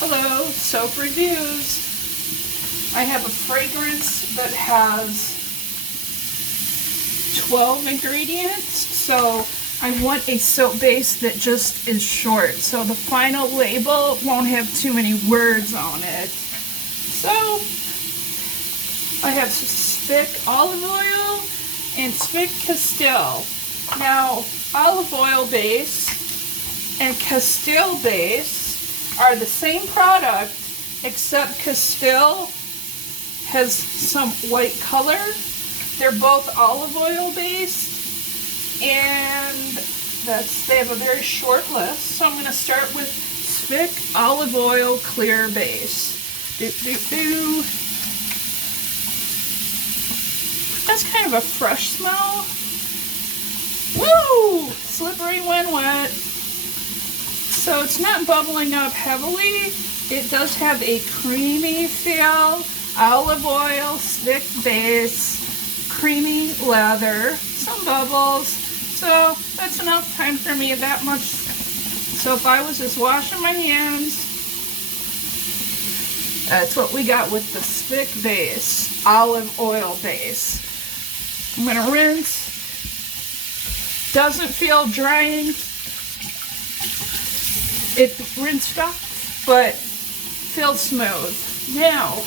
Hello, soap reviews. I have a fragrance that has 12 ingredients, so I want a soap base that just is short, so the final label won't have too many words on it. So I have SFIC Olive Oil and SFIC Castile. Now, olive oil base and Castile base are the same product, except Castile has some white color. They're both olive oil based, and they have a very short list. So I'm going to start with SFIC Olive Oil Clear Base. That's kind of a fresh smell. Woo! Slippery when wet. So it's not bubbling up heavily. It does have a creamy feel. Olive oil, SFIC base, creamy lather, some bubbles. So that's enough time for me, that much. So if I was just washing my hands, that's what we got with the SFIC base, olive oil base. I'm gonna rinse. Doesn't feel drying. It rinsed off, but feels smooth. Now,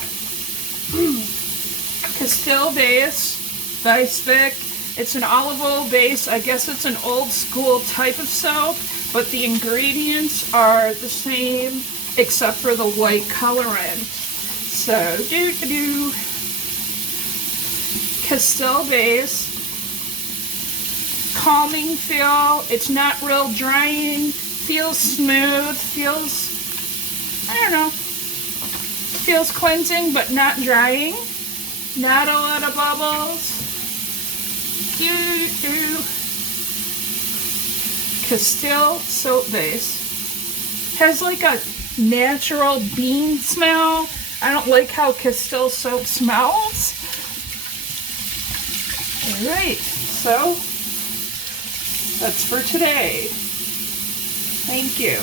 Castile base by SFIC. It's an olive oil base. I guess it's an old school type of soap, but the ingredients are the same except for the white colorant. So, Castile base. Calming feel. It's not real drying. Feels smooth, I don't know, feels cleansing but not drying, not a lot of bubbles. Castile soap base has like a natural bean smell. I don't like how Castile soap smells. Alright, so that's for today. Thank you.